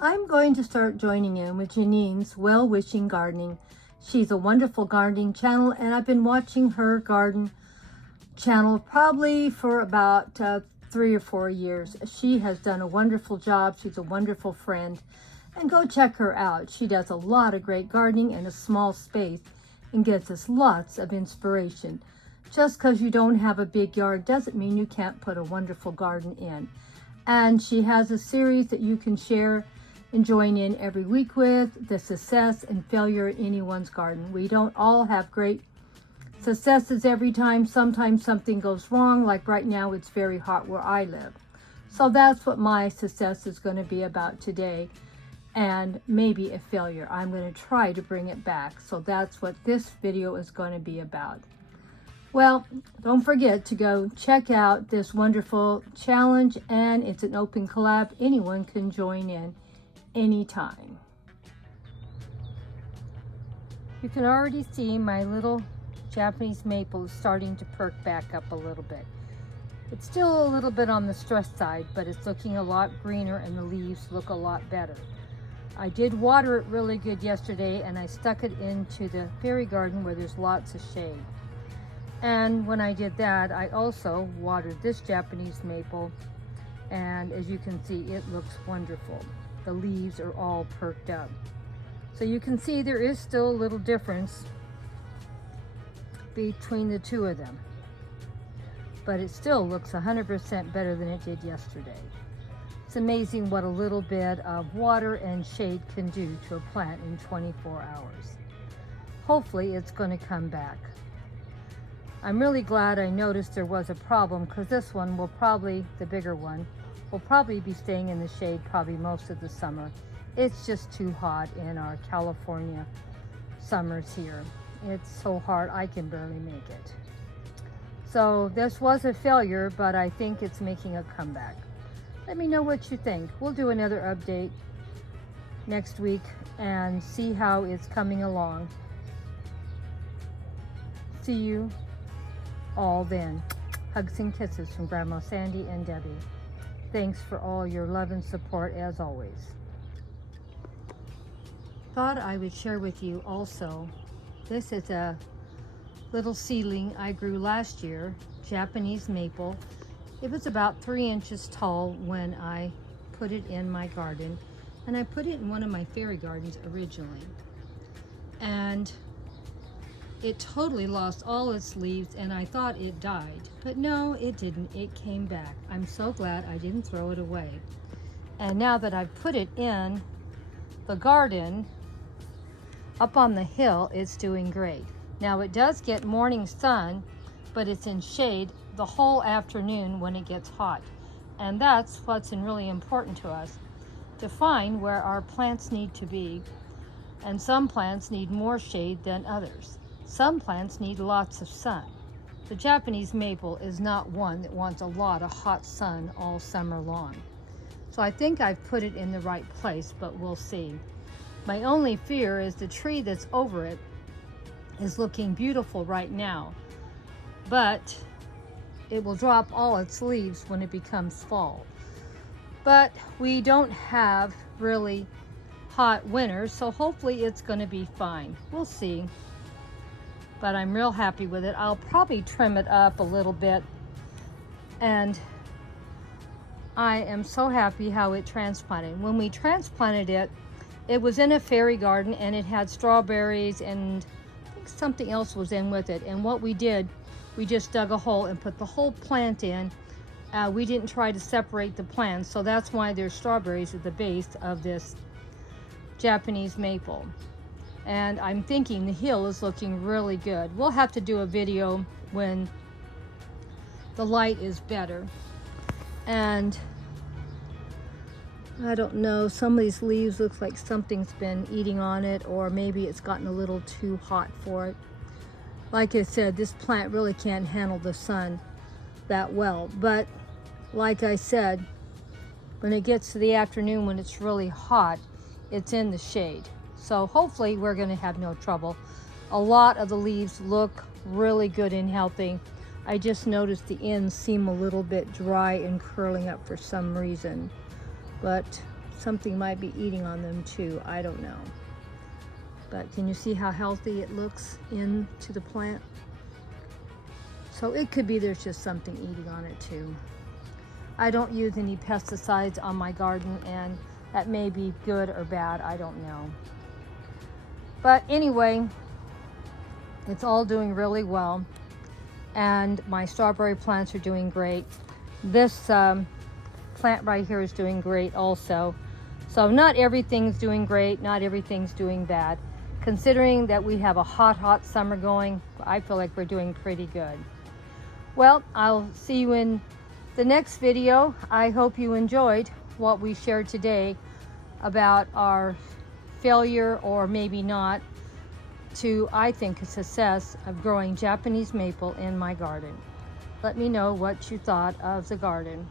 I'm going to start joining in with Janine's Well-Wishing Gardening. She's a wonderful gardening channel, and I've been watching her garden channel probably for about 3 or 4 years. She has done a wonderful job. She's a wonderful friend, and go check her out. She does a lot of great gardening in a small space and gives us lots of inspiration. Just because you don't have a big yard doesn't mean you can't put a wonderful garden in. And she has a series that you can share and join in every week with the success and failure in anyone's garden. We don't all have great successes every time. Sometimes something goes wrong, like right now it's very hot where I live. So that's what my success is going to be about today, and maybe a failure. I'm going to try to bring it back. So that's what this video is going to be about. Well, don't forget to go check out this wonderful challenge, and it's an open collab. Anyone can join in anytime. You can already see my little Japanese maple is starting to perk back up a little bit. It's still a little bit on the stress side, but it's looking a lot greener and the leaves look a lot better. I did water it really good yesterday, and I stuck it into the fairy garden where there's lots of shade. And when I did that, I also watered this Japanese maple, and as you can see, it looks wonderful. The leaves are all perked up. So you can see there is still a little difference between the two of them, but it still looks 100% better than it did yesterday. It's amazing what a little bit of water and shade can do to a plant in 24 hours. Hopefully it's going to come back. I'm really glad I noticed there was a problem, because this one will probably, the bigger one, will probably be staying in the shade probably most of the summer. It's just too hot in our California summers here. It's so hard I can barely make it. So this was a failure, but I think it's making a comeback. Let me know what you think. We'll do another update next week and see how it's coming along. See you all then. Hugs and kisses from Grandma Sandy and Debbie. Thanks for all your love and support as always. Thought I would share with you also, this is a little seedling I grew last year, Japanese maple. It was about 3 inches tall when I put it in my garden, and I put it in one of my fairy gardens originally. And it totally lost all its leaves, and I thought it died, but no, it didn't. It came back. I'm so glad I didn't throw it away. And now that I've put it in the garden up on the hill, it's doing great. Now it does get morning sun, but it's in shade the whole afternoon when it gets hot. And that's what's really important to us, to find where our plants need to be. And some plants need more shade than others. Some plants need lots of sun. The Japanese maple is not one that wants a lot of hot sun all summer long. So I think I've put it in the right place, but we'll see. My only fear is the tree that's over it is looking beautiful right now, but it will drop all its leaves when it becomes fall. But we don't have really hot winters, so hopefully it's going to be fine. We'll see. But I'm real happy with it. I'll probably trim it up a little bit, and I am so happy how it transplanted. When we transplanted it, it was in a fairy garden, and it had strawberries, and I think something else was in with it. And what we did, we just dug a hole and put the whole plant in. We didn't try to separate the plants, so that's why there's strawberries at the base of this Japanese maple. And I'm thinking the hill is looking really good. We'll have to do a video when the light is better. And I don't know, some of these leaves looks like something's been eating on it, or maybe it's gotten a little too hot for it. Like I said, this plant really can't handle the sun that well. But like I said, when it gets to the afternoon when it's really hot, it's in the shade. So hopefully we're going to have no trouble. A lot of the leaves look really good and healthy. I just noticed the ends seem a little bit dry and curling up for some reason. But something might be eating on them too. I don't know. But can you see how healthy it looks into the plant? So it could be there's just something eating on it too. I don't use any pesticides on my garden, and that may be good or bad, I don't know. But anyway, it's all doing really well, and my strawberry plants are doing great. This plant right here is doing great also. So not everything's doing great, not everything's doing bad. Considering that we have a hot summer going, I feel like we're doing pretty good. Well, I'll see you in the next video. I hope you enjoyed what we shared today about our failure, or maybe not, to, I think, a success of growing Japanese maple in my garden. Let me know what you thought of the garden.